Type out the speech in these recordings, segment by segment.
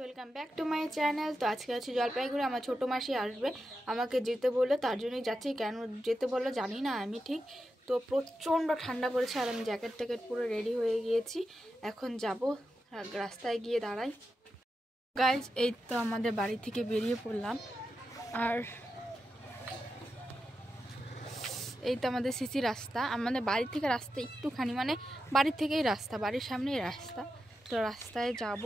Welcome back to my channel. তো আজকে আছি জলপাইগুড়ি। আমার ছোটো মাসি আসবে, আমাকে যেতে বললো, তার জন্যই যাচ্ছি। কেন যেতে বললো জানি না আমি ঠিক। তো প্রচণ্ড ঠান্ডা পড়েছে আর আমি জ্যাকেট ট্যাকেট পুরো রেডি হয়ে গিয়েছি। এখন যাব, রাস্তায় গিয়ে দাঁড়াই। গাইজ, এই তো আমাদের বাড়ি থেকে বেরিয়ে পড়লাম। আর এই তো আমাদের সিসি রাস্তা। আমাদের বাড়ি থেকে রাস্তা একটুখানি, মানে বাড়ির থেকেই রাস্তা, বাড়ির সামনেই রাস্তা। তো রাস্তায় যাব।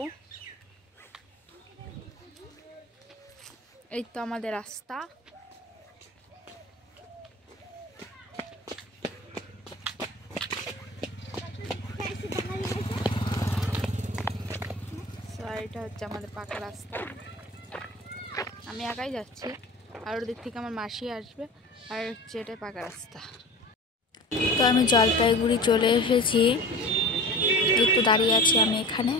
এই তো আমাদের রাস্তা। এটা হচ্ছে আমাদের পাকা রাস্তা। আমি একাই যাচ্ছি, আর ওর দিক থেকে আমার মাসি আসবে। আর হচ্ছে এটা পাকা রাস্তা। তো আমি জলপাইগুড়ি চলে এসেছি। একটু দাঁড়িয়ে আছি আমি এখানে,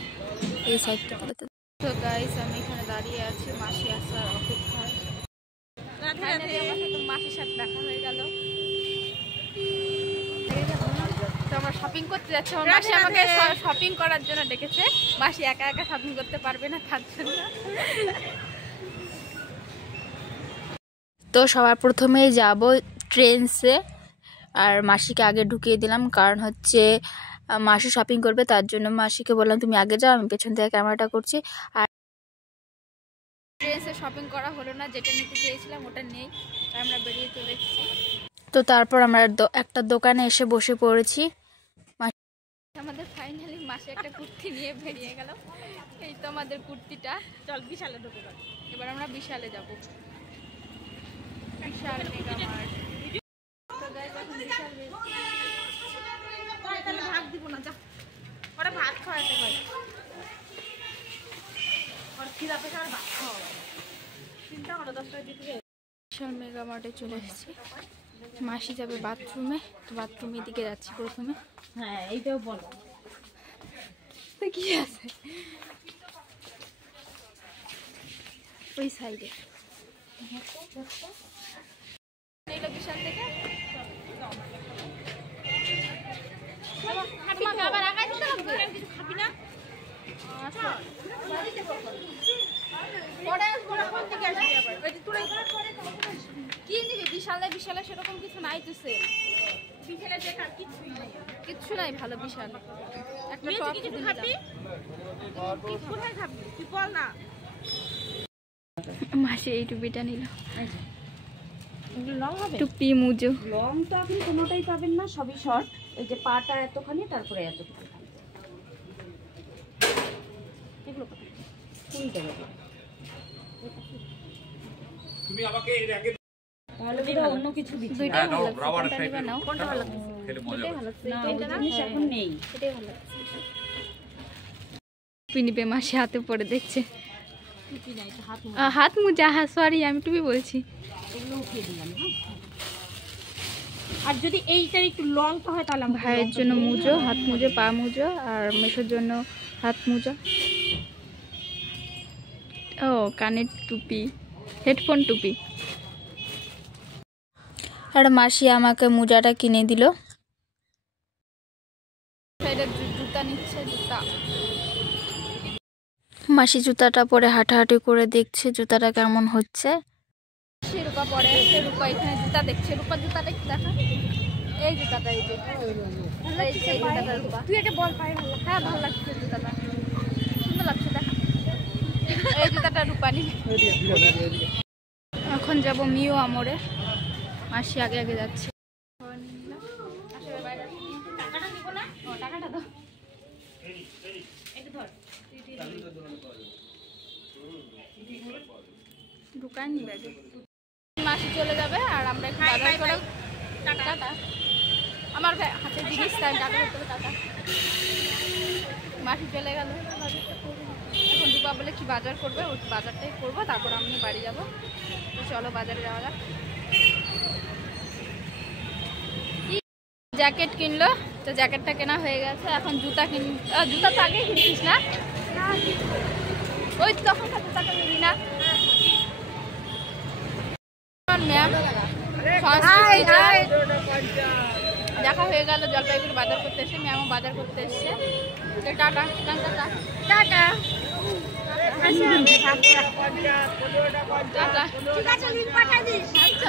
এই সাইডটাতে। তো গাইস, আমি এখানে দাঁড়িয়ে আছি মাসি আসার অপেক্ষায়। মাসির সাথে দেখা হয়ে গেল। তো আমরা শপিং করতে যাচ্ছি। আমার মাসি আমাকে শপিং করার জন্য ডেকেছে। মাসি একা একা শপিং করতে পারবে না, তার জন্য। তো সবার প্রথমেই যাব ট্রেন্সে। আর মাসিকে আগে ঢুকিয়ে দিলাম, কারণ হচ্ছে মাসি শপিং করবে, তার জন্য মাসিকে বললাম তুমি আগে যাও, আমি পেছন থেকে ক্যামেরাটা করছি। আর ট্রেন্সে শপিং করা হলো না, যেটা নিতে চেয়েছিলাম ওটা নেই, আমরা বেরিয়ে চলে এসেছি। তো তারপর আমরা একটা দোকানে এসে বসে পড়েছি। আমাদের ফাইনালি মাসে একটা কুর্তি নিয়ে বেরিয়ে গেল। এই তো আমাদের কুর্তিটা। চল বিশালে ঢুকে গেল। এবার আমরা বিশালে যাব। বিশাল মেগামার্ট। তো গাইস, এখন বিশাল ভাগ দিব না, যা ওরা ভাত খাওয়াতে পারে। আর খিদা পেছে, আর ভাত খাওয়া চিন্তা করো। 10 টাকা দিতে বিশাল মেগামার্টে চলে এসেছি। মাসি যাবে বাথরুমে, তো বাথরুমের দিকে যাচ্ছি প্রথমে। হ্যাঁ, এইটাও বলো কি আছে ওই সাইডে। বিশাল থেকে বিশালে সেরকম কিছু নাই। তো সে কিচ্ছু নাই ভালো বিশাল। মাসি এই টুপিটা নিল। টুপি মুজো লং তো আপনি কোনোটাই পাবেন না, সবই শর্ট। এই যে পাটা এতখানি, তারপরে এতখানি। এগুলো কোনটা হবে? তুমি আমাকে এর আগে তাহলে পুরো অন্য কিছু দিচ্ছি। দুইটাই ভালো লাগছে। কোনটা নিবা নাও? কোনটা ভালো লাগছে? এটাই ভালো লাগছে। এটা জিনিস এখন নেই, এটাই ভালো লাগছে। টুপি নিবে মাসি, হাতে পরে দেখছে। টুপি নাই তো, হাত মোজা। হ্যাঁ সরি, আমি টুপি বলছি। এগুলো উঠিয়ে দিলাম। আর যদি এইটার একটু লং তো হয় তাহলে ভাইয়ের জন্য মুজো, হাত মুজো, পা মুজো। আর মেশোর জন্য হাত মুজো। ও কানের টুপি, হেডফোন টুপি। আর মাসি আমাকে মোজাটা কিনে দিল। জুতা নিচ্ছে, জুতা। মাসি জুতাটা পরে হাঁটাহাঁটি করে দেখছে জুতাটা কেমন হচ্ছে। রূপা পরে আসছে, রূপা এখানে জুতা দেখছে। রূপা জুতাটা একটু দেখা। এই জুতাটা, এই জুতাটা রূপা। তুই একটা বল পাই। হ্যাঁ ভালো লাগছে জুতাটা, সুন্দর লাগছে দেখা। এই জুতাটা রূপা নিবে। এখন যাব মিও আমরে। মাসি আগে আগে যাচ্ছে। দোকানই ব্যাগে মাসি চলে যাবে, আর আমরা একটু বাজার করে। টাটা। আমার হাতে জিনিস, তাই টাকা করতে হবে। টাটা। মাসি চলে গেল। এখন রূপা বলে কি বাজার করবে, ওই বাজারটাই করবো, তারপর আমি বাড়ি যাব। তো চলো বাজারে যাওয়া যাক। জ্যাকেট কিনলো, তো জ্যাকেটটা কেনা হয়ে গেছে। এখন জুতা জুতা তো আগেই কিনছিস না? ওই তখন জুতাটা কিনি না। দেখা হয়ে গেল জলপাইগুড়ি বাজার করতে এসে। ম্যামও বাজার করতে এসছে। Tata tata tata. আচ্ছা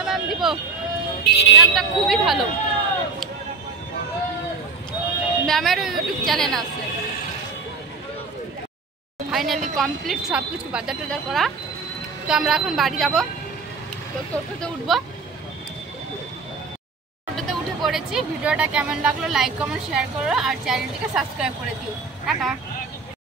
ম্যাম দিব, ম্যামটা খুবই ভালো, ম্যামেরও ইউটিউব চ্যানেল আছে। ফাইনালি কমপ্লিট সব কিছু বাজার টাজার করা। তো আমরা এখন বাড়ি যাব, তো টোটোতে উঠবো। টোটোতে উঠে পড়েছি। ভিডিওটা কেমন লাগলো লাইক কমেন্ট শেয়ার করো আর চ্যানেলটিকে সাবস্ক্রাইব করে দিও। টাটা।